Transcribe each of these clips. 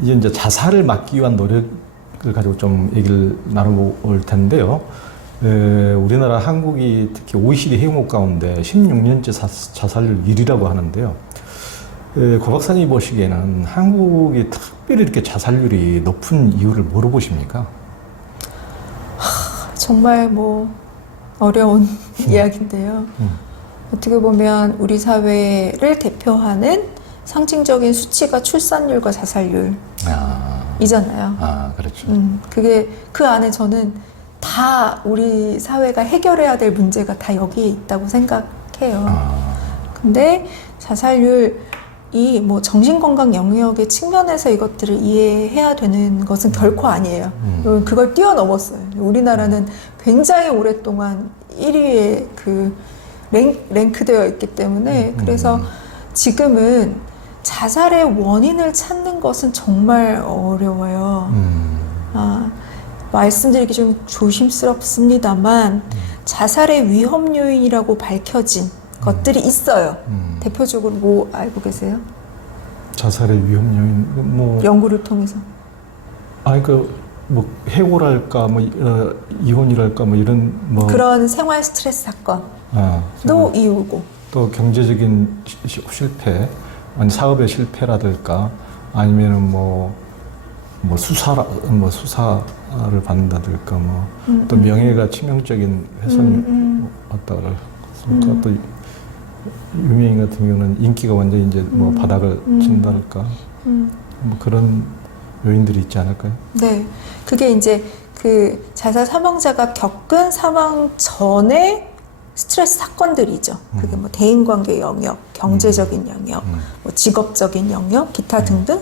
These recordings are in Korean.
이제 자살을 막기 위한 노력을 가지고 좀 얘기를 나눠볼 텐데요. 우리나라 한국이 특히 OECD 회원국 가운데 16년째 자살률 1위라고 하는데요. 고 박사님 보시기에는 한국이 특별히 이렇게 자살률이 높은 이유를 뭐로 보십니까? 정말 어려운 이야기인데요. 어떻게 보면 우리 사회를 대표하는 상징적인 수치가 출산율과 자살률이잖아요. 그렇죠. 그게 그 안에 저는 다 우리 사회가 해결해야 될 문제가 다 여기에 있다고 생각해요. 근데 자살률이 정신건강 영역의 측면에서 이것들을 이해해야 되는 것은 결코 아니에요. 그걸 뛰어넘었어요. 우리나라는 굉장히 오랫동안 1위에 랭크되어 있기 때문에 그래서 지금은 자살의 원인을 찾는 것은 정말 어려워요. 말씀드리기 좀 조심스럽습니다만 자살의 위험 요인이라고 밝혀진 것들이 있어요. 대표적으로 뭐 알고 계세요? 자살의 위험 요인 연구를 통해서. 해고랄까 이혼이랄까 이런 그런 생활 스트레스 사건도 이유고 또 경제적인 실패, 아니 사업의 실패라든가 아니면은 수사를 받는다든가 또 명예가 치명적인 훼손이 왔다 그럴까 또 유명인 같은 경우는 인기가 완전히 이제 바닥을 친다랄까 그런 요인들이 있지 않을까요? 네, 그게 이제 그 자살 사망자가 겪은 사망 전에 스트레스 사건들이죠. 그게 대인관계 영역, 경제적인 영역, 직업적인 영역, 기타 등등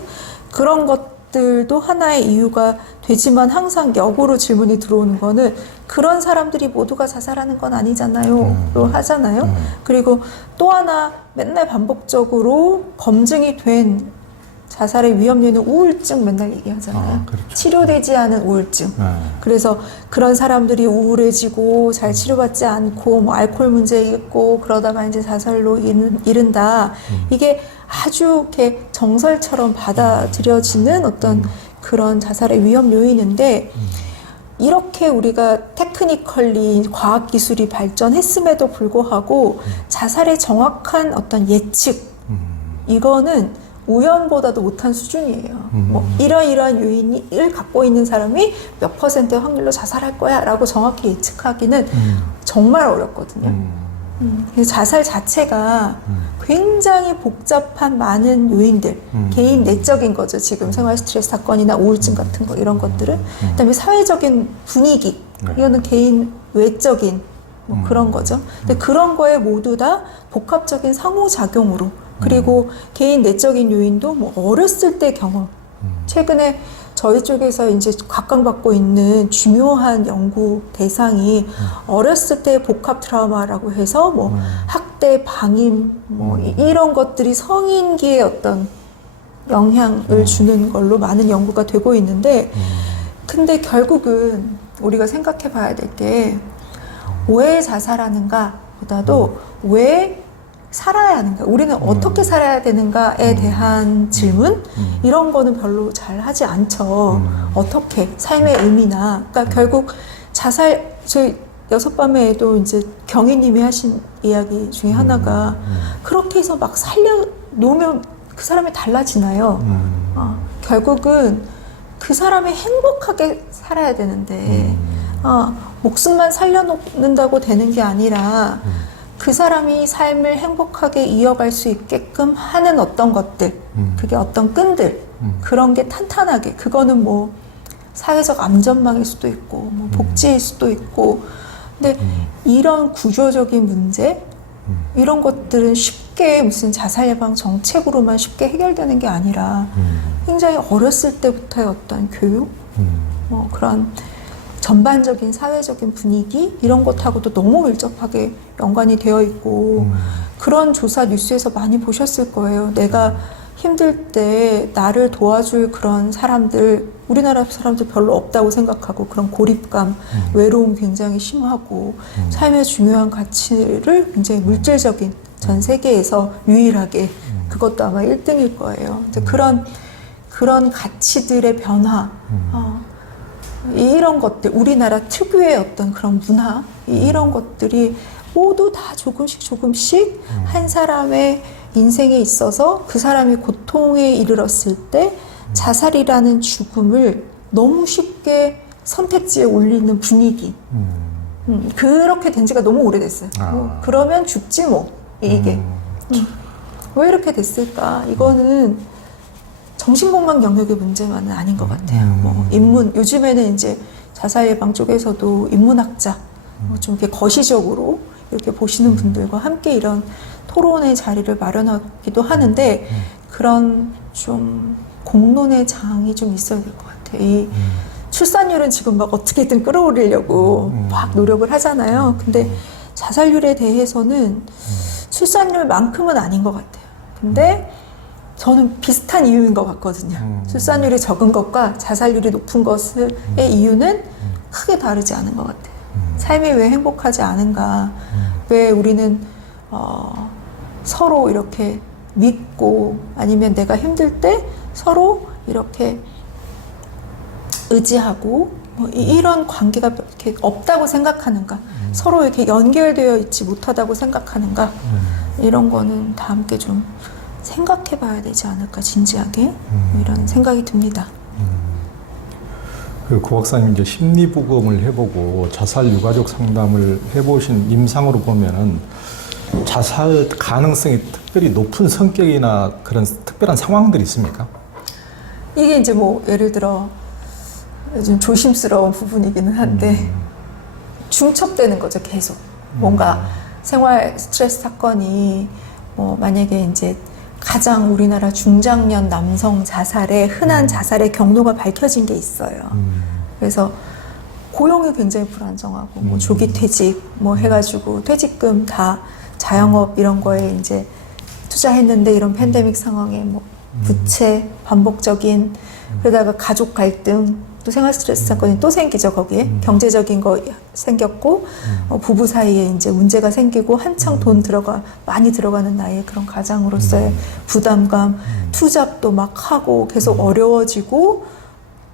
그런 것들도 하나의 이유가 되지만 항상 역으로 질문이 들어오는 거는 그런 사람들이 모두가 자살하는 건 아니잖아요. 로 하잖아요. 그리고 또 하나 맨날 반복적으로 검증이 된 자살의 위험 요인은 우울증 맨날 얘기하잖아요. 그렇죠. 치료되지 않은 우울증. 그래서 그런 사람들이 우울해지고 잘 치료받지 않고 알코올 문제 있고 그러다가 이제 자살로 이른다. 이게 아주 이렇게 정설처럼 받아들여지는 어떤 그런 자살의 위험 요인인데 이렇게 우리가 테크니컬리 과학기술이 발전했음에도 불구하고 자살의 정확한 어떤 예측 이거는 우연보다도 못한 수준이에요. 이러이러한 요인을 갖고 있는 사람이 몇 퍼센트의 확률로 자살할 거야 라고 정확히 예측하기는 정말 어렵거든요. 그래서 자살 자체가 굉장히 복잡한 많은 요인들, 개인 내적인 거죠. 지금 생활 스트레스 사건이나 우울증 같은 거 이런 것들은. 그다음에 사회적인 분위기, 이거는 개인 외적인 그런 거죠. 근데 그런 거에 모두 다 복합적인 상호작용으로 그리고 개인 내적인 요인도 어렸을 때 경험. 최근에 저희 쪽에서 이제 각광받고 있는 중요한 연구 대상이 어렸을 때 복합 트라우마라고 해서 학대, 방임, 이런 것들이 성인기에 어떤 영향을 주는 걸로 많은 연구가 되고 있는데, 근데 결국은 우리가 생각해 봐야 될 게 왜 자살하는가 보다도 왜 살아야 하는가, 우리는 어떻게 살아야 되는가에 대한 질문 이런 거는 별로 잘 하지 않죠. 어떻게 삶의 의미나, 그러니까 결국 자살, 저희 여섯밤에도 이제 경희님이 하신 이야기 중에 하나가 그렇게 해서 막 살려놓으면 그 사람이 달라지나요? 결국은 그 사람이 행복하게 살아야 되는데 목숨만 살려놓는다고 되는 게 아니라 그 사람이 삶을 행복하게 이어갈 수 있게끔 하는 어떤 것들, 그게 어떤 끈들, 그런 게 탄탄하게, 그거는 사회적 안전망일 수도 있고, 복지일 수도 있고, 근데 이런 구조적인 문제, 이런 것들은 쉽게 무슨 자살 예방 정책으로만 쉽게 해결되는 게 아니라 굉장히 어렸을 때부터의 어떤 교육, 그런 전반적인 사회적인 분위기 이런 것하고도 너무 밀접하게 연관이 되어 있고 그런 조사 뉴스에서 많이 보셨을 거예요. 내가 힘들 때 나를 도와줄 그런 사람들, 우리나라 사람들 별로 없다고 생각하고 그런 고립감, 외로움 굉장히 심하고 삶의 중요한 가치를 굉장히 물질적인 전 세계에서 유일하게 그것도 아마 1등일 거예요. 그런 그런 가치들의 변화, 이런 것들, 우리나라 특유의 어떤 그런 문화, 이런 것들이 모두 다 조금씩 한 사람의 인생에 있어서 그 사람이 고통에 이르렀을 때 자살이라는 죽음을 너무 쉽게 선택지에 올리는 분위기. 그렇게 된 지가 너무 오래됐어요. 그러면 죽지 뭐, 이게. 왜 이렇게 됐을까? 이거는 정신건강 영역의 문제만은 아닌 것 같아요. 뭐 요즘에는 이제 자살 예방 쪽에서도 인문학자, 좀 이렇게 거시적으로 이렇게 보시는 분들과 함께 이런 토론의 자리를 마련하기도 하는데, 그런 좀 공론의 장이 좀 있어야 될 것 같아요. 이 출산율은 지금 막 어떻게든 끌어올리려고 막 노력을 하잖아요. 근데 자살률에 대해서는 출산율만큼은 아닌 것 같아요. 근데 저는 비슷한 이유인 것 같거든요. 출산율이 적은 것과 자살률이 높은 것의 이유는 크게 다르지 않은 것 같아요. 삶이 왜 행복하지 않은가? 왜 우리는 서로 이렇게 믿고, 아니면 내가 힘들 때 서로 이렇게 의지하고, 뭐 이런 관계가 이렇게 없다고 생각하는가? 서로 이렇게 연결되어 있지 못하다고 생각하는가? 이런 거는 다 함께 좀 생각해 봐야 되지 않을까, 진지하게. 이런 생각이 듭니다. 그 박사님 이제 심리부검을 해보고 자살 유가족 상담을 해보신 임상으로 보면은 자살 가능성이 특별히 높은 성격이나 그런 특별한 상황들이 있습니까? 이게 이제 뭐 예를 들어 요즘 조심스러운 부분이기는 한데 중첩되는 거죠, 계속. 뭔가 생활 스트레스 사건이 뭐 만약에 이제 가장 우리나라 중장년 남성 자살의 흔한 자살의 경로가 밝혀진 게 있어요. 그래서 고용이 굉장히 불안정하고 뭐 조기 퇴직 뭐 해가지고 퇴직금 다 자영업 이런 거에 이제 투자했는데 이런 팬데믹 상황에 뭐 부채 반복적인, 그러다가 가족 갈등, 또 생활 스트레스 사건이 또 생기죠. 거기에 경제적인 거 생겼고, 부부 사이에 이제 문제가 생기고, 한창 돈 많이 들어가는 나이에 그런 가장으로서의 부담감, 투잡도 막 하고 계속 어려워지고,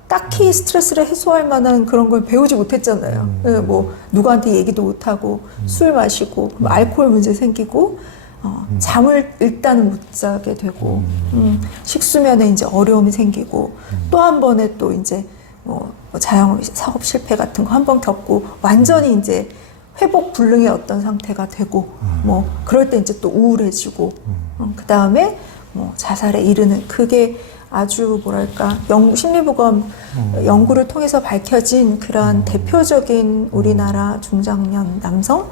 딱히 스트레스를 해소할 만한 그런 걸 배우지 못했잖아요. 뭐 누구한테 얘기도 못하고 술 마시고 알코올 문제 생기고, 잠을 일단은 못 자게 되고, 식수면에 이제 어려움이 생기고, 또 한 번에 또 이제 뭐 자영업 사업 실패 같은 거 한 번 겪고 완전히 이제 회복 불능의 어떤 상태가 되고, 뭐 그럴 때 이제 또 우울해지고, 그 다음에 뭐 자살에 이르는, 그게 아주 뭐랄까 심리부검 연구를 통해서 밝혀진 그런 대표적인 우리나라 중장년 남성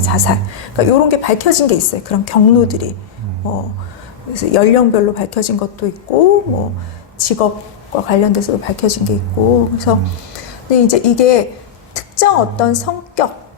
자살, 그러니까 이런 게 밝혀진 게 있어요. 그런 경로들이 뭐 그래서 연령별로 밝혀진 것도 있고, 뭐 직업과 관련돼서도 밝혀진 게 있고, 그래서 근데 이제 이게 특정 어떤 성격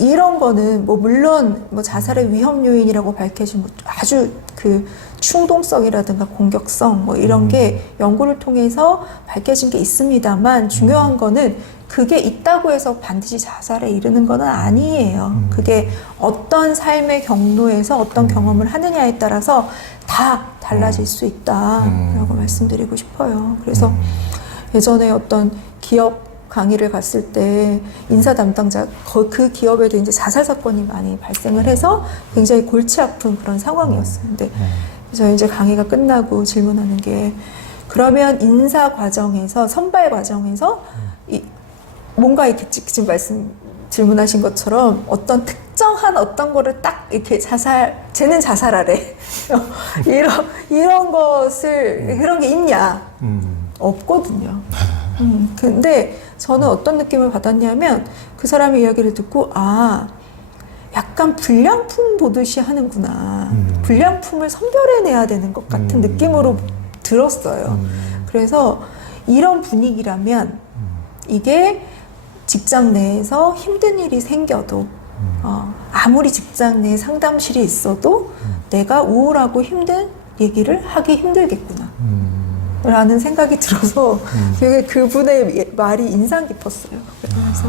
이런 거는 뭐 물론 뭐 자살의 위험 요인이라고 밝혀진 뭐 아주 그 충동성이라든가 공격성 뭐 이런 게 연구를 통해서 밝혀진 게 있습니다만, 중요한 거는 그게 있다고 해서 반드시 자살에 이르는 건 아니에요. 그게 어떤 삶의 경로에서 어떤 경험을 하느냐에 따라서 다 달라질 수 있다라고 말씀드리고 싶어요. 그래서 예전에 어떤 기업 강의를 갔을 때 인사 담당자, 그 기업에도 이제 자살 사건이 많이 발생을 해서 굉장히 골치 아픈 그런 상황이었어요. 근데 저 이제 강의가 끝나고 질문하는 게, 그러면 인사 과정에서, 선발 과정에서 뭔가 이렇게 지금 질문하신 것처럼 어떤 특정한 어떤 거를 딱 이렇게 쟤는 자살하래. 이런 것을, 그런 게 있냐? 없거든요. 근데 저는 어떤 느낌을 받았냐면, 그 사람의 이야기를 듣고, 약간 불량품 보듯이 하는구나. 불량품을 선별해내야 되는 것 같은 느낌으로 들었어요. 그래서 이런 분위기라면 이게 직장 내에서 힘든 일이 생겨도, 아무리 직장 내에 상담실이 있어도 내가 우울하고 힘든 얘기를 하기 힘들겠구나 라는 생각이 들어서 되게 그분의 말이 인상 깊었어요. 그래서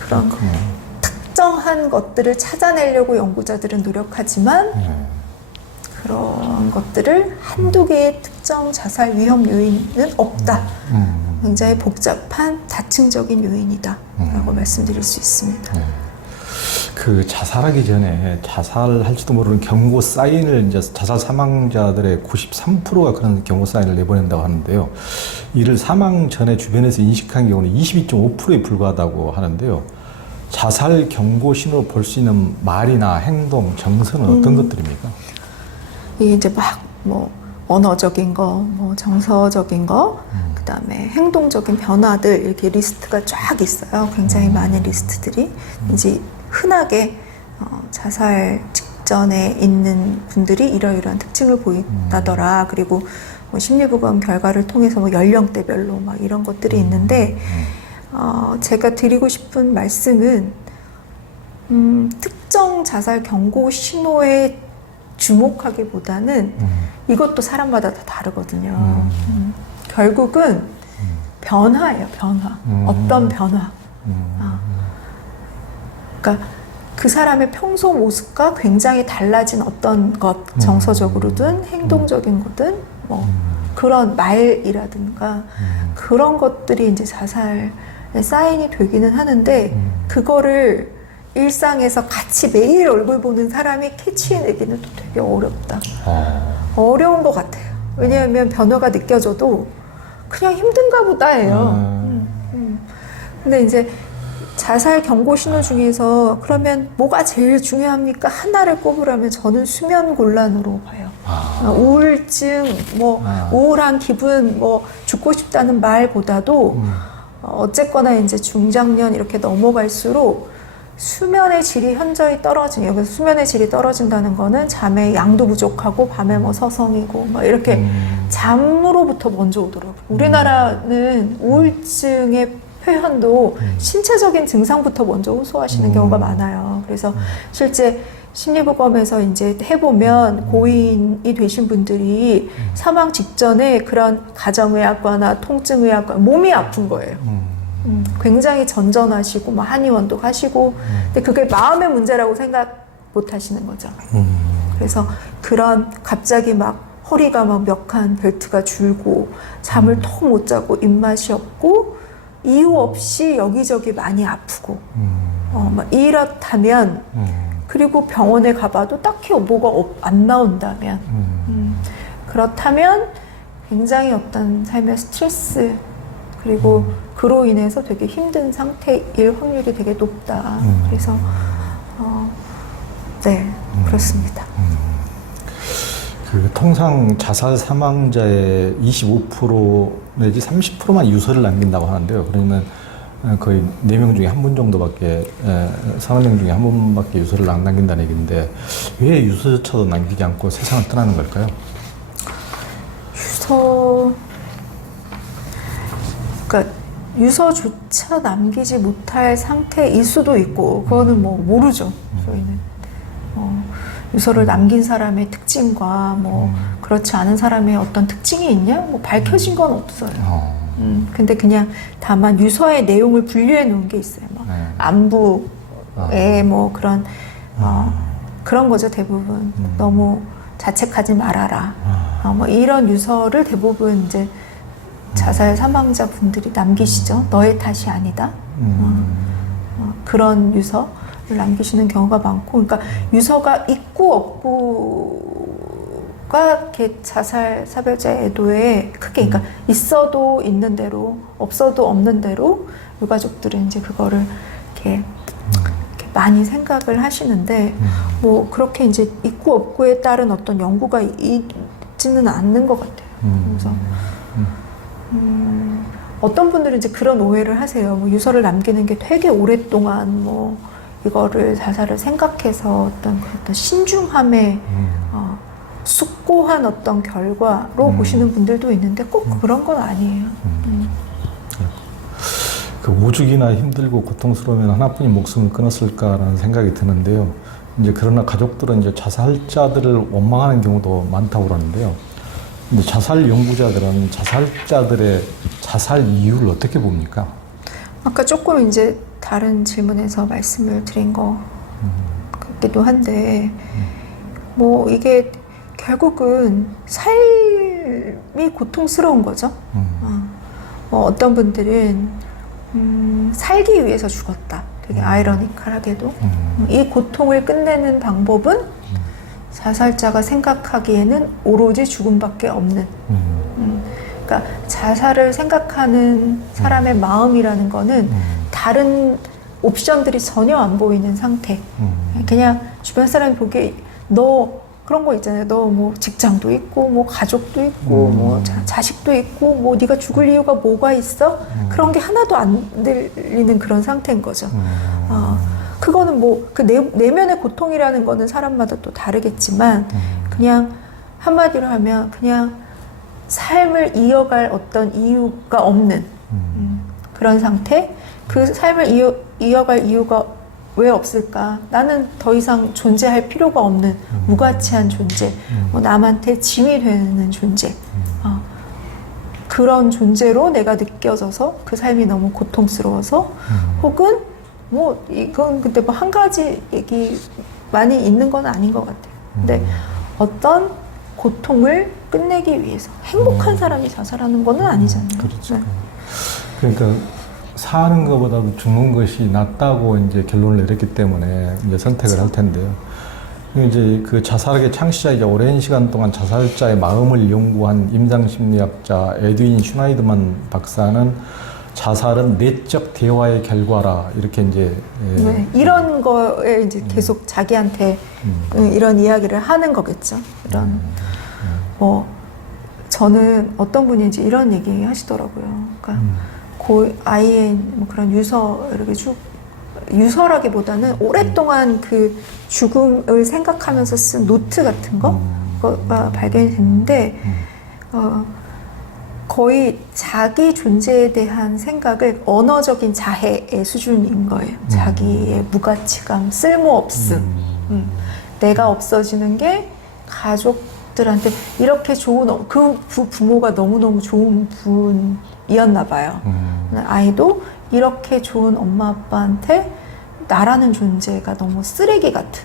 그런 특정한 것들을 찾아내려고 연구자들은 노력하지만, 그런 것들을 한두 개의 특정 특정 자살 위험 요인은 없다. 굉장히 복잡한 다층적인 요인이다 라고 말씀드릴 수 있습니다. 네. 그 자살하기 전에 자살할지도 모르는 경고 사인을 이제 자살 사망자들의 93%가 그런 경고 사인을 내보낸다고 하는데요. 이를 사망 전에 주변에서 인식한 경우는 22.5%에 불과하다고 하는데요. 자살 경고 신호로 볼 수 있는 말이나 행동, 정서는 어떤 것들입니까? 이게 이제 막 뭐 언어적인 거, 뭐 정서적인 거, 그다음에 행동적인 변화들 이렇게 리스트가 쫙 있어요. 굉장히 많은 리스트들이 이제 흔하게 자살 직전에 있는 분들이 이러이러한 특징을 보인다더라. 그리고 뭐 심리부검 결과를 통해서 뭐 연령대별로 막 이런 것들이 있는데 제가 드리고 싶은 말씀은 특정 자살 경고 신호에 주목하기보다는 이것도 사람마다 다 다르거든요. 결국은 변화예요, 변화. 어떤 변화. 그러니까 그 사람의 평소 모습과 굉장히 달라진 어떤 것, 정서적으로든 행동적인 거든 뭐 그런 말이라든가 그런 것들이 이제 자살의 사인이 되기는 하는데 그거를 일상에서 같이 매일 얼굴 보는 사람이 캐치해내기는 또 되게 어렵다. 어려운 것 같아요. 왜냐하면 변화가 느껴져도 그냥 힘든가 보다예요. 근데 이제 자살 경고 신호 중에서 그러면 뭐가 제일 중요합니까? 하나를 꼽으라면 저는 수면 곤란으로 봐요. 우울증, 뭐 우울한 기분, 뭐 죽고 싶다는 말보다도 어쨌거나 이제 중장년 이렇게 넘어갈수록 수면의 질이 현저히 떨어지는, 여기서 수면의 질이 떨어진다는 거는 잠의 양도 부족하고 밤에 뭐 서성이고 막 이렇게 잠으로부터 먼저 오더라고요. 우리나라는 우울증의 표현도 신체적인 증상부터 먼저 호소하시는 경우가 많아요. 그래서 실제 심리부검에서 이제 해보면 고인이 되신 분들이 사망 직전에 그런 가정의학과나 통증의학과 몸이 아픈 거예요. 굉장히 전전하시고 뭐 한의원도 가시고 근데 그게 마음의 문제라고 생각 못 하시는 거죠. 그래서 그런 갑자기 막 허리가 막 몇 칸 벨트가 줄고 잠을 턱 못 자고 입맛이 없고 이유 없이 여기저기 많이 아프고 막 이렇다면 그리고 병원에 가봐도 딱히 뭐가 안 나온다면 그렇다면 굉장히 어떤 삶의 스트레스 그리고 그로 인해서 되게 힘든 상태일 확률이 되게 높다. 그래서 네, 그렇습니다. 그 통상 자살 사망자의 25% 내지 30%만 유서를 남긴다고 하는데요. 그러면 거의 4명 중에 1분 정도밖에, 30명 중에 1분밖에 유서를 안 남긴다는 얘기인데 왜 유서조차도 남기지 않고 세상을 떠나는 걸까요? 그러니까 유서조차 남기지 못할 상태일 수도 있고 그거는 뭐 모르죠. 저희는 유서를 남긴 사람의 특징과 뭐 그렇지 않은 사람의 어떤 특징이 있냐? 뭐 밝혀진 건 없어요. 근데 그냥 다만 유서의 내용을 분류해 놓은 게 있어요. 뭐 안부에 뭐 그런 그런 거죠 대부분. 너무 자책하지 말아라. 뭐 이런 유서를 대부분 이제 자살 사망자 분들이 남기시죠. 너의 탓이 아니다. 그런 유서를 남기시는 경우가 많고, 그러니까 유서가 있고 없고가 이렇게 자살 사별자의 애도에 크게, 그러니까 있어도 있는 대로, 없어도 없는 대로 유가족들은 이제 그거를 이렇게 많이 생각을 하시는데, 뭐 그렇게 이제 있고 없고에 따른 어떤 연구가 있지는 않는 것 같아요. 그래서 어떤 분들은 이제 그런 오해를 하세요. 뭐 유서를 남기는 게 되게 오랫동안 뭐 이거를 자살을 생각해서 어떤 신중함에 숙고한 어떤 결과로 보시는 분들도 있는데 꼭 그런 건 아니에요. 그 오죽이나 힘들고 고통스러우면 하나뿐인 목숨을 끊었을까라는 생각이 드는데요. 이제 그러나 가족들은 이제 자살자들을 원망하는 경우도 많다고 그러는데요. 근데 자살 연구자들은 자살자들의 자살 이유를 어떻게 봅니까? 아까 조금 이제 다른 질문에서 말씀을 드린 것 같기도 한데, 뭐 이게 결국은 삶이 고통스러운 거죠. 어떤 분들은 살기 위해서 죽었다. 되게 아이러니컬하게도. 이 고통을 끝내는 방법은 자살자가 생각하기에는 오로지 죽음밖에 없는. 그러니까 자살을 생각하는 사람의 마음이라는 거는 다른 옵션들이 전혀 안 보이는 상태. 그냥 주변 사람이 보기에 너 그런 거 있잖아요. 너 뭐 직장도 있고 뭐 가족도 있고 뭐 자식도 있고 뭐 네가 죽을 이유가 뭐가 있어? 그런 게 하나도 안 들리는 그런 상태인 거죠. 그거는 뭐 그 내면의 고통이라는 거는 사람마다 또 다르겠지만 그냥 한마디로 하면 그냥 삶을 이어갈 어떤 이유가 없는 그런 상태. 그 삶을 이어갈 이유가 왜 없을까? 나는 더 이상 존재할 필요가 없는 무가치한 존재, 남한테 짐이 되는 존재. 그런 존재로 내가 느껴져서 그 삶이 너무 고통스러워서 혹은 뭐 이건 근데 뭐 한 가지 얘기만이 있는 건 아닌 것 같아요. 근데 어떤 고통을 끝내기 위해서 행복한 사람이 자살하는 거는 아니잖아요. 그렇죠. 네. 그러니까 사는 것보다도 죽는 것이 낫다고 이제 결론을 내렸기 때문에 이제 선택을 할 텐데요. 이제 그 자살의 창시자 이제 오랜 시간 동안 자살자의 마음을 연구한 임상심리학자 에드윈 슈나이드만 박사는 자살은 내적 대화의 결과라 이렇게 이제 네, 이런 거에 이제 계속 자기한테 이런 이야기를 하는 거겠죠. 이런 뭐 저는 어떤 분인지 이런 얘기 하시더라고요. 그러니까 아이의 뭐 그런 이렇게 쭉 유서라기보다는 오랫동안 그 죽음을 생각하면서 쓴 노트 같은 거가 발견이 됐는데 거의 자기 존재에 대한 생각을 언어적인 자해의 수준인 거예요. 자기의 무가치감, 쓸모없음. 내가 없어지는 게 가족들한테 이렇게 좋은 그 부모가 너무너무 좋은 분이었나 봐요. 아이도 이렇게 좋은 엄마 아빠한테 나라는 존재가 너무 쓰레기 같은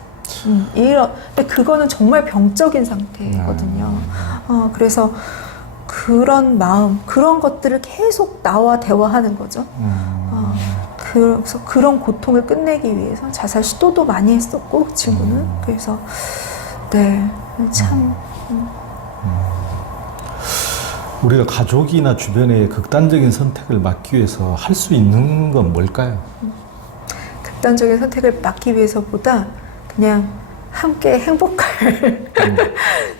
근데 그거는 정말 병적인 상태거든요. 그래서 그런 마음, 그런 것들을 계속 나와 대화하는 거죠. 그래서 그런 고통을 끝내기 위해서 자살 시도도 많이 했었고, 그 친구는. 그래서, 네, 참. 우리가 가족이나 주변의 극단적인 선택을 막기 위해서 할 수 있는 건 뭘까요? 극단적인 선택을 막기 위해서보다 그냥 함께 행복할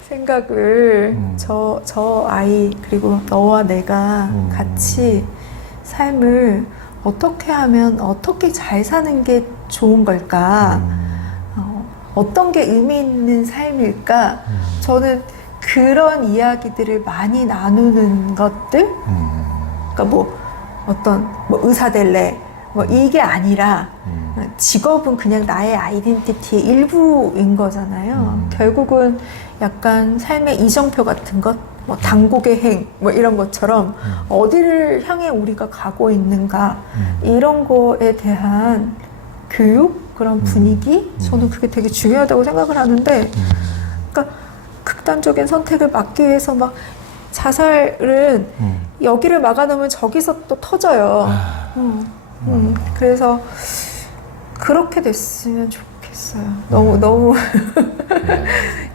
생각을 저 아이 그리고 너와 내가 같이 삶을 어떻게 하면 어떻게 잘 사는 게 좋은 걸까? 어떤 게 의미 있는 삶일까? 저는 그런 이야기들을 많이 나누는 것들, 그러니까 뭐 어떤 뭐 의사 될래, 뭐 이게 아니라 직업은 그냥 나의 아이덴티티의 일부인 거잖아요. 결국은 약간 삶의 이정표 같은 것, 뭐 당국의 행, 뭐 이런 것처럼 어디를 향해 우리가 가고 있는가 이런 거에 대한 교육, 그런 분위기, 저는 그게 되게 중요하다고 생각을 하는데, 그러니까 극단적인 선택을 막기 위해서 막 자살은 여기를 막아놓으면 저기서 또 터져요. 그래서 그렇게 됐으면 좋겠어요. 너무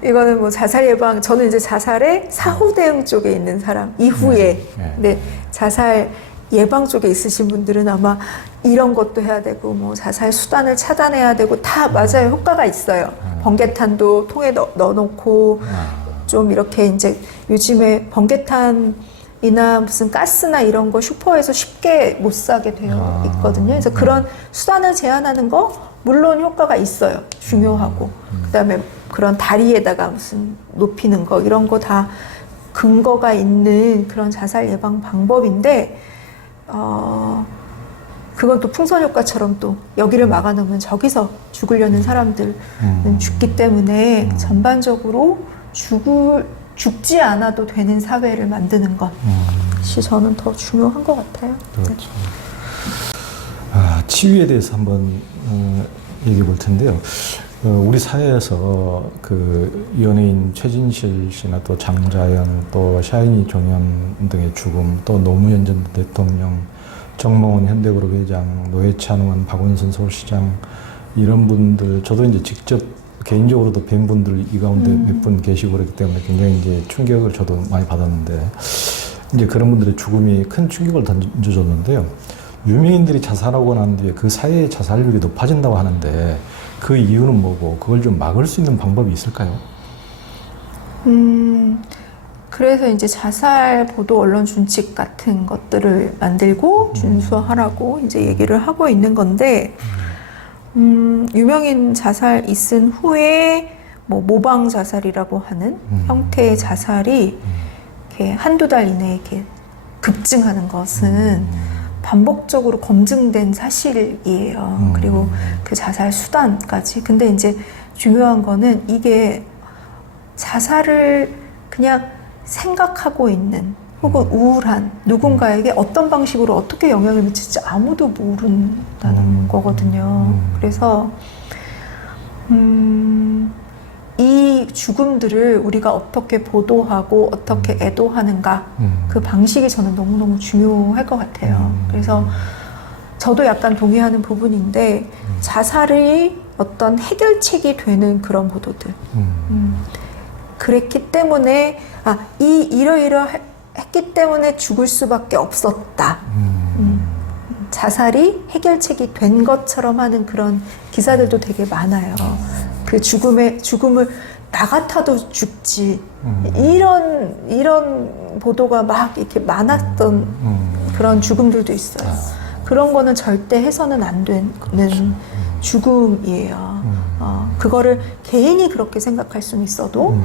이거는 뭐 자살 예방, 저는 이제 자살의 사후 대응 쪽에 있는 사람 이후에 네, 자살 예방 쪽에 있으신 분들은 아마 이런 것도 해야 되고 뭐 자살 수단을 차단해야 되고 다 맞아요. 효과가 있어요. 번개탄도 통에 넣어놓고 좀 이렇게 이제 요즘에 번개탄이나 무슨 가스나 이런 거 슈퍼에서 쉽게 못 사게 되어 있거든요. 그래서 그런 수단을 제한하는 거 물론 효과가 있어요. 중요하고 그다음에 그런 다리에다가 무슨 높이는 거 이런 거 다 근거가 있는 그런 자살 예방 방법인데 그건 또 풍선 효과처럼 또 여기를 막아놓으면 저기서 죽으려는 사람들은 죽기 때문에 전반적으로 죽지 않아도 되는 사회를 만드는 것이 저는 더 중요한 것 같아요. 그렇죠. 치유에 대해서 한번 얘기해 볼 텐데요. 우리 사회에서 그 연예인 최진실 씨나 또 장자연 또 샤이니 종현 등의 죽음 또 노무현 전 대통령 정몽원 현대그룹 회장 노회찬 의원 박원순 서울시장 이런 분들 저도 이제 직접 개인적으로도 뵌 분들 이 가운데 몇 분 계시고 그렇기 때문에 굉장히 이제 충격을 저도 많이 받았는데 이제 그런 분들의 죽음이 큰 충격을 던져줬는데요. 유명인들이 자살하고 난 뒤에 그 사회의 자살률이 높아진다고 하는데 그 이유는 뭐고 그걸 좀 막을 수 있는 방법이 있을까요? 그래서 이제 자살 보도 언론 준칙 같은 것들을 만들고 준수하라고 이제 얘기를 하고 있는 건데, 유명인 자살 있은 후에 뭐 모방 자살이라고 하는 형태의 자살이 이렇게 한두 달 이내에 이렇게 급증하는 것은 반복적으로 검증된 사실이에요. 그리고 그 자살 수단까지. 근데 이제 중요한 거는 이게 자살을 그냥 생각하고 있는 혹은 우울한 누군가에게 어떤 방식으로 어떻게 영향을 미칠지 아무도 모른다는 거거든요. 그래서 이 죽음들을 우리가 어떻게 보도하고 어떻게 애도하는가 그 방식이 저는 너무너무 중요할 것 같아요. 그래서 저도 약간 동의하는 부분인데 자살이 어떤 해결책이 되는 그런 보도들 그랬기 때문에 이러이러했기 때문에 죽을 수밖에 없었다. 자살이 해결책이 된 것처럼 하는 그런 기사들도 되게 많아요. 그 죽음을 나 같아도 죽지. 이런 보도가 막 이렇게 많았던 그런 죽음들도 있어요. 그런 거는 절대 해서는 안 되는 죽음이에요. 그거를 개인이 그렇게 생각할 수는 있어도,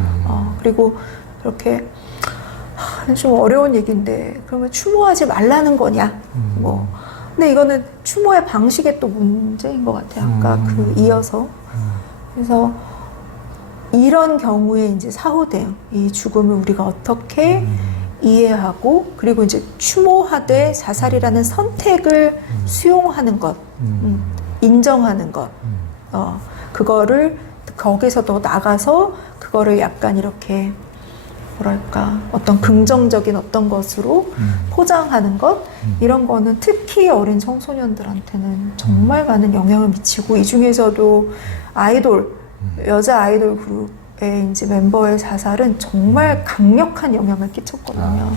그리고 그렇게 좀 어려운 얘기인데, 그러면 추모하지 말라는 거냐? 뭐. 근데 이거는 추모의 방식에 또 문제인 것 같아요. 아까 이어서. 그래서 이런 경우에 이제 사후 대응, 이 죽음을 우리가 어떻게 이해하고 그리고 이제 추모하되 자살이라는 선택을 수용하는 것, 인정하는 것, 그거를 거기서 더 나가서 그거를 약간 이렇게 뭐랄까 어떤 긍정적인 어떤 것으로 포장하는 것 이런 거는 특히 어린 청소년들한테는 정말 많은 영향을 미치고 이 중에서도 여자 아이돌 그룹의 이제 멤버의 자살은 정말 강력한 영향을 끼쳤거든요.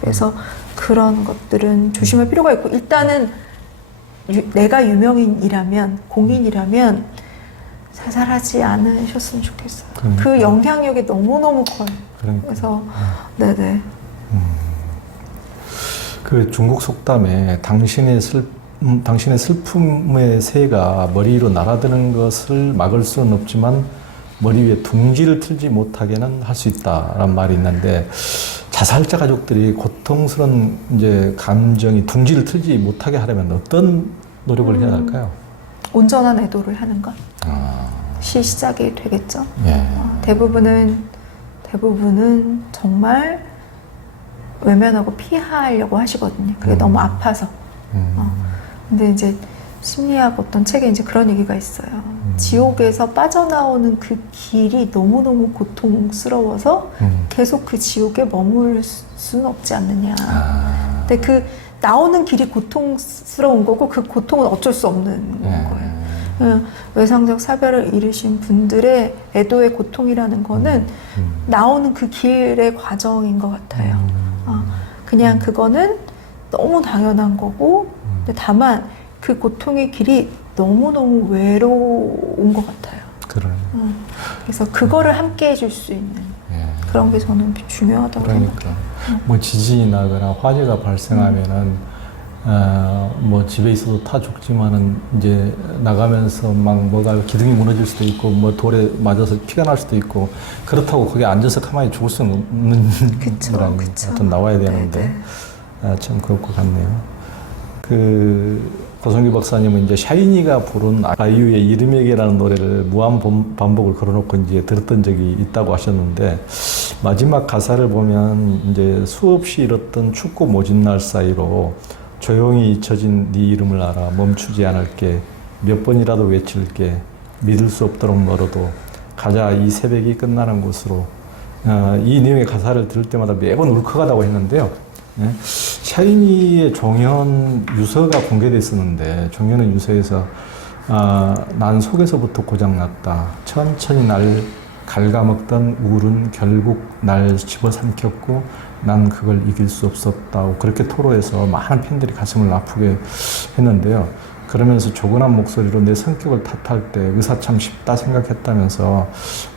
그래서 그런 것들은 조심할 필요가 있고 일단은 내가 유명인이라면 공인이라면 자살하지 않으셨으면 좋겠어요. 그 영향력이 너무너무 커요. 그래서 네네. 그 중국 속담에 당신의 슬픔의 새가 머리 위로 날아드는 것을 막을 수는 없지만 머리 위에 둥지를 틀지 못하게는 할 수 있다라는 말이 있는데 자살자 가족들이 고통스러운 이제 감정이 둥지를 틀지 못하게 하려면 어떤 노력을 해야 할까요? 온전한 애도를 하는 것. 시작이 되겠죠. 예. 대부분은 정말 외면하고 피하려고 하시거든요. 그게 너무 아파서. 근데 이제 심리학 어떤 책에 이제 그런 얘기가 있어요. 지옥에서 빠져나오는 그 길이 너무너무 고통스러워서 계속 그 지옥에 머물 수는 없지 않느냐. 근데 그 나오는 길이 고통스러운 거고 그 고통은 어쩔 수 없는 거예요. 외상적 사별을 잃으신 분들의 애도의 고통이라는 거는 나오는 그 길의 과정인 것 같아요. 그냥 그거는 너무 당연한 거고 근데 다만 그 고통의 길이 너무너무 외로운 것 같아요. 그래서 그거를 함께 해줄 수 있는 그런 게 저는 중요하다고 생각해요. 뭐 지진이 나거나 화재가 발생하면은 뭐 집에 있어도 타 죽지만은 이제 나가면서 막 뭐가 기둥이 무너질 수도 있고 뭐 돌에 맞아서 피가 날 수도 있고 그렇다고 거기 앉아서 가만히 죽을 수는 없는 거라는 어떤 나와야 되는데 참 그럴 것 같네요. 그 고성규 박사님은 이제 샤이니가 부른 아이유의 이름에게라는 노래를 무한 반복을 걸어놓고 이제 들었던 적이 있다고 하셨는데 마지막 가사를 보면 이제 수없이 잃었던 춥고 모진 날 사이로 조용히 잊혀진 네 이름을 알아 멈추지 않을게 몇 번이라도 외칠게 믿을 수 없도록 멀어도 가자 이 새벽이 끝나는 곳으로. 이 내용의 가사를 들을 때마다 매번 울컥하다고 했는데요. 예? 샤이니의 종현 유서가 공개됐었는데 종현의 유서에서 난 속에서부터 고장났다. 천천히 날 갉아먹던 우울은 결국 날 집어삼켰고 난 그걸 이길 수 없었다고 그렇게 토로해서 많은 팬들이 가슴을 아프게 했는데요. 그러면서 조근한 목소리로 내 성격을 탓할 때 의사 참 쉽다 생각했다면서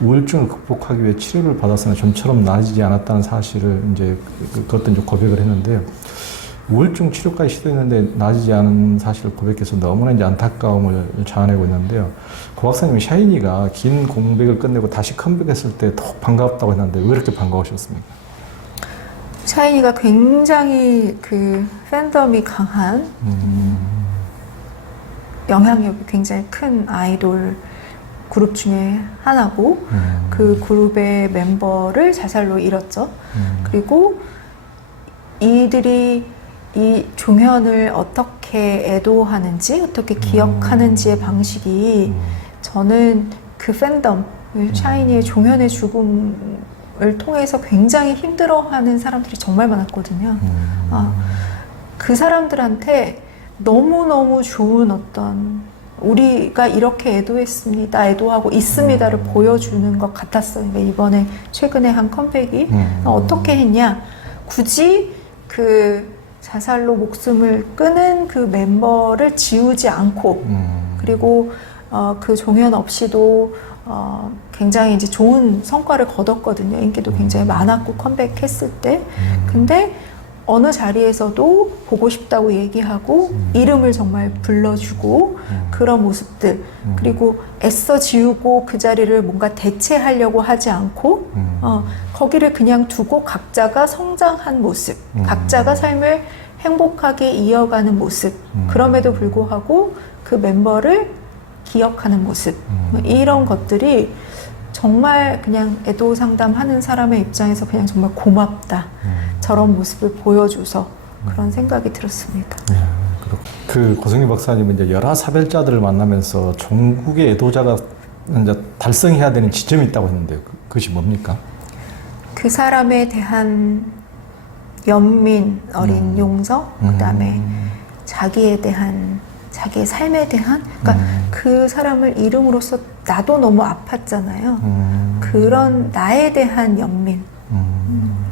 우울증을 극복하기 위해 치료를 받았으나 좀처럼 나아지지 않았다는 사실을 이제 그것도 이제 고백을 했는데요. 우울증 치료까지 시도했는데 나아지지 않은 사실을 고백해서 너무나 이제 안타까움을 자아내고 있는데요. 고 박사님이 샤이니가 긴 공백을 끝내고 다시 컴백했을 때 더 반갑다고 했는데 왜 이렇게 반가우셨습니까? 샤이니가 굉장히 그 팬덤이 강한 영향력이 굉장히 큰 아이돌 그룹 중에 하나고 그 그룹의 멤버를 자살로 잃었죠. 그리고 이들이 이 종현을 어떻게 애도하는지 어떻게 기억하는지의 방식이 저는 그 팬덤 샤이니의 종현의 죽음을 통해서 굉장히 힘들어하는 사람들이 정말 많았거든요. 그 사람들한테 너무너무 좋은 어떤 우리가 이렇게 애도했습니다, 애도하고 있습니다를 보여주는 것 같았어요. 그러니까 이번에 최근에 한 컴백이 어떻게 했냐, 굳이 그 자살로 목숨을 끊은 그 멤버를 지우지 않고 그리고 그 종현 없이도 굉장히 이제 좋은 성과를 거뒀거든요. 인기도 굉장히 많았고 컴백했을 때. 근데 어느 자리에서도 보고 싶다고 얘기하고 이름을 정말 불러주고 그런 모습들, 그리고 애써 지우고 그 자리를 뭔가 대체하려고 하지 않고 거기를 그냥 두고 각자가 성장한 모습, 각자가 삶을 행복하게 이어가는 모습, 그럼에도 불구하고 그 멤버를 기억하는 모습, 이런 것들이 정말 그냥 애도 상담하는 사람의 입장에서 그냥 정말 고맙다. 저런 모습을 보여줘서 그런 생각이 들었습니다. 그 고승희 박사님은 이제 열화사별자들을 만나면서 종국의 애도자가 이제 달성해야 되는 지점이 있다고 했는데요. 그것이 뭡니까? 그 사람에 대한 연민, 어린 용서, 그다음에 자기에 대한 자기의 삶에 대한, 그러니까 그 사람을 잃음으로써 나도 너무 아팠잖아요. 그런 나에 대한 연민,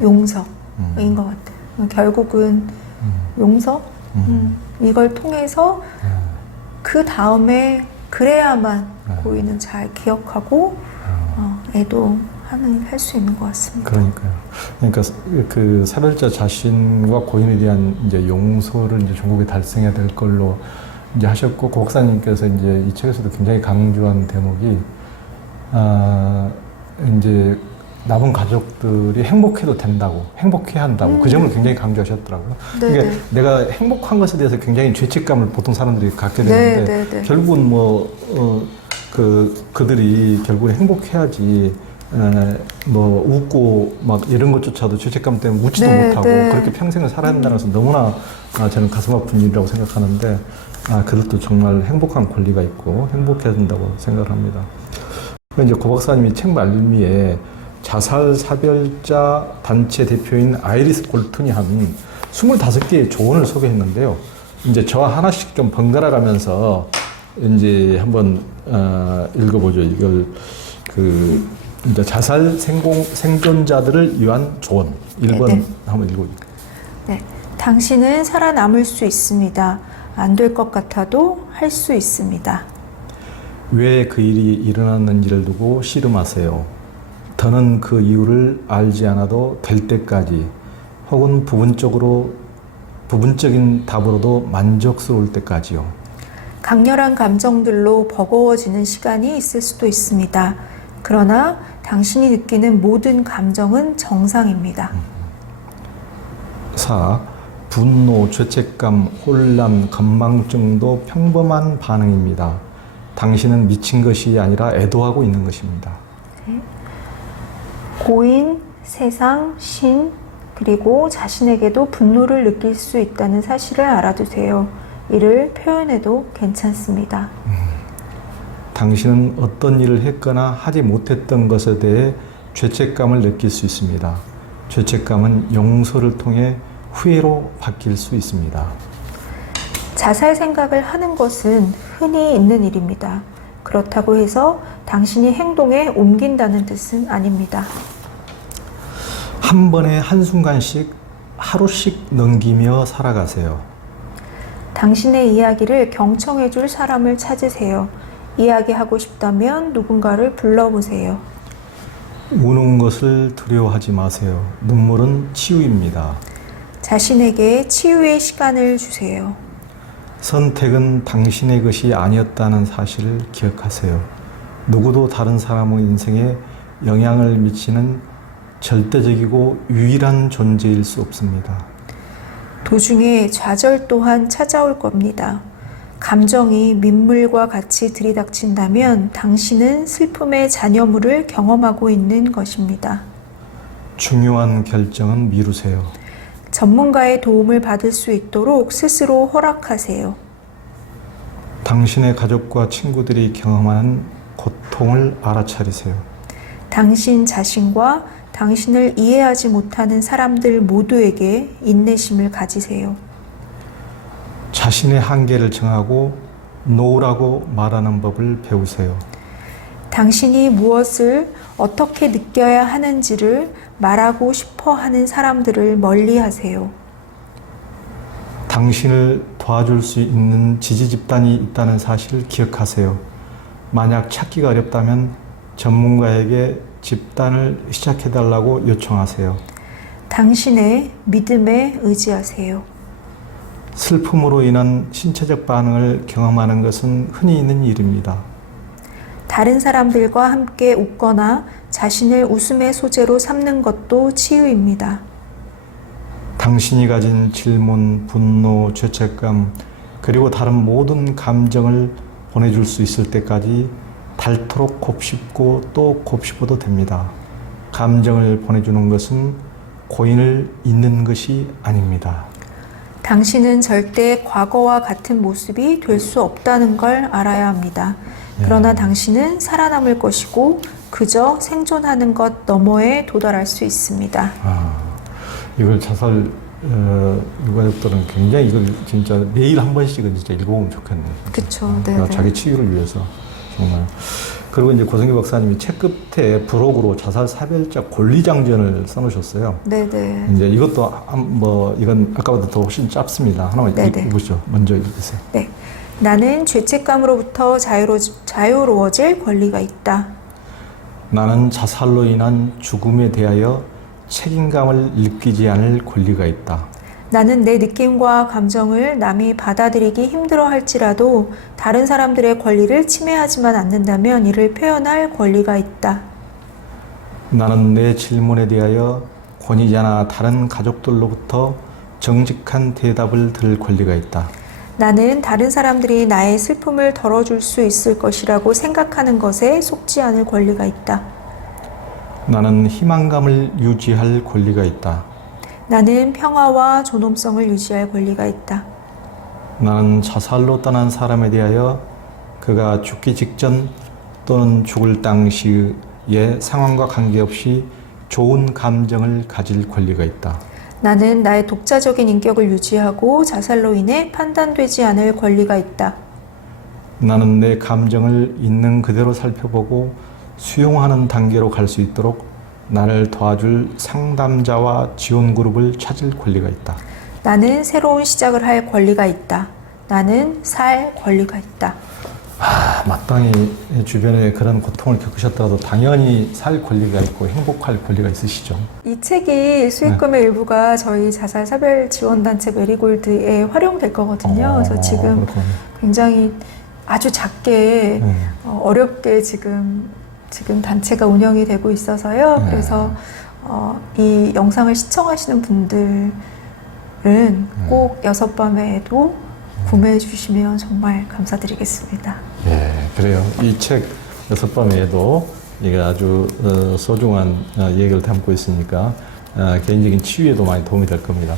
용서인 것 같아요. 결국은 용서, 이걸 통해서 그 다음에 그래야만 고인은 잘 기억하고 애도하는 할 수 있는 것 같습니다. 그러니까요. 그러니까 그 사별자 자신과 고인에 대한 이제 용서를 이제 종국에 달성해야 될 걸로 이제 하셨고, 고 박사님께서 이제 이 책에서도 굉장히 강조한 대목이 이제 남은 가족들이 행복해도 된다고, 행복해야 한다고 그 점을 굉장히 강조하셨더라고요. 그러니까 내가 행복한 것에 대해서 굉장히 죄책감을 보통 사람들이 갖게 되는데 결국은 그들이 결국은 행복해야지 뭐 웃고 막 이런 것조차도 죄책감 때문에 웃지도 못하고 그렇게 평생을 살아야 된다는 것은 너무나 저는 가슴 아픈 일이라고 생각하는데 그것도 정말 행복한 권리가 있고 행복해야 된다고 생각을 합니다. 이제 고 박사님이 책 말미에 자살 사별자 단체 대표인 아이리스 골튼이 한 25개의 조언을 소개했는데요. 이제 저와 하나씩 좀 번갈아 가면서 이제 한번 읽어보죠. 이걸 이제 자살 생존자들을 위한 조언 1번 한번 읽어볼게요. 네, 당신은 살아남을 수 있습니다. 안 될 것 같아도 할 수 있습니다. 왜 그 일이 일어났는지를 두고 씨름하세요. 더는 그 이유를 알지 않아도 될 때까지, 혹은 부분적인 답으로도 만족스러울 때까지요. 강렬한 감정들로 버거워지는 시간이 있을 수도 있습니다. 그러나 당신이 느끼는 모든 감정은 정상입니다. 4. 분노, 죄책감, 혼란, 건망증도 평범한 반응입니다. 당신은 미친 것이 아니라 애도하고 있는 것입니다. 고인, 세상, 신, 그리고 자신에게도 분노를 느낄 수 있다는 사실을 알아두세요. 이를 표현해도 괜찮습니다. 당신은 어떤 일을 했거나 하지 못했던 것에 대해 죄책감을 느낄 수 있습니다. 죄책감은 용서를 통해 후회로 바뀔 수 있습니다. 자살 생각을 하는 것은 흔히 있는 일입니다. 그렇다고 해서 당신이 행동에 옮긴다는 뜻은 아닙니다. 한 번에 한순간씩 하루씩 넘기며 살아가세요. 당신의 이야기를 경청해 줄 사람을 찾으세요. 이야기하고 싶다면 누군가를 불러보세요. 우는 것을 두려워하지 마세요. 눈물은 치유입니다. 자신에게 치유의 시간을 주세요. 선택은 당신의 것이 아니었다는 사실을 기억하세요. 누구도 다른 사람의 인생에 영향을 미치는 절대적이고 유일한 존재일 수 없습니다. 도중에 좌절 또한 찾아올 겁니다. 감정이 민물과 같이 들이닥친다면 당신은 슬픔의 잔여물을 경험하고 있는 것입니다. 중요한 결정은 미루세요. 전문가의 도움을 받을 수 있도록 스스로 허락하세요. 당신의 가족과 친구들이 경험하는 고통을 알아차리세요. 당신 자신과 당신을 이해하지 못하는 사람들 모두에게 인내심을 가지세요. 자신의 한계를 정하고 노라고 말하는 법을 배우세요. 당신이 무엇을 어떻게 느껴야 하는지를 말하고 싶어 하는 사람들을 멀리 하세요. 당신을 도와줄 수 있는 지지 집단이 있다는 사실을 기억하세요. 만약 찾기가 어렵다면 전문가에게 집단을 시작해달라고 요청하세요. 당신의 믿음에 의지하세요. 슬픔으로 인한 신체적 반응을 경험하는 것은 흔히 있는 일입니다. 다른 사람들과 함께 웃거나 자신을 웃음의 소재로 삼는 것도 치유입니다. 당신이 가진 질문, 분노, 죄책감, 그리고 다른 모든 감정을 보내줄 수 있을 때까지 닳도록 곱씹고 또 곱씹어도 됩니다. 감정을 보내주는 것은 고인을 잇는 것이 아닙니다. 당신은 절대 과거와 같은 모습이 될 수 없다는 걸 알아야 합니다. 그러나 당신은 살아남을 것이고 그저 생존하는 것 너머에 도달할 수 있습니다. 이걸 자살 유가족들은 굉장히 이걸 진짜 매일 한 번씩은 진짜 읽어보면 좋겠네요. 그렇죠. 네. 자기 치유를 위해서 정말. 그리고 이제 고성기 박사님이 책 끝에 브로그로 자살 사별자 권리장전을 써놓으셨어요. 네네. 이제 이것도 이건 아까보다 더 훨씬 짧습니다. 하나만 읽어보시죠. 먼저 읽으세요. 네. 나는 죄책감으로부터 자유로워질 권리가 있다. 나는 자살로 인한 죽음에 대하여 책임감을 느끼지 않을 권리가 있다. 나는 내 느낌과 감정을 남이 받아들이기 힘들어 할지라도 다른 사람들의 권리를 침해하지만 않는다면 이를 표현할 권리가 있다. 나는 내 질문에 대하여 권위자나 다른 가족들로부터 정직한 대답을 들을 권리가 있다. 나는 다른 사람들이 나의 슬픔을 덜어줄 수 있을 것이라고 생각하는 것에 속지 않을 권리가 있다. 나는 희망감을 유지할 권리가 있다. 나는 평화와 존엄성을 유지할 권리가 있다. 나는 자살로 떠난 사람에 대하여 그가 죽기 직전 또는 죽을 당시의 상황과 관계없이 좋은 감정을 가질 권리가 있다. 나는 나의 독자적인 인격을 유지하고 자살로 인해 판단되지 않을 권리가 있다. 나는 내 감정을 있는 그대로 살펴보고 수용하는 단계로 갈 수 있도록 나를 도와줄 상담자와 지원 그룹을 찾을 권리가 있다. 나는 새로운 시작을 할 권리가 있다. 나는 살 권리가 있다. 마땅히 주변에 그런 고통을 겪으셨더라도 당연히 살 권리가 있고 행복할 권리가 있으시죠. 이 책이 수익금의 일부가 저희 자살 사별 지원단체 메리골드에 활용될 거거든요. 그래서 지금 그렇군요. 굉장히 아주 작게 어렵게 지금 단체가 운영이 되고 있어서요. 그래서 이 영상을 시청하시는 분들은 꼭 6밤에도 구매해 주시면 정말 감사드리겠습니다. 예, 그래요. 이 책 6밤에도 이게 아주 소중한 얘기를 담고 있으니까 개인적인 치유에도 많이 도움이 될 겁니다.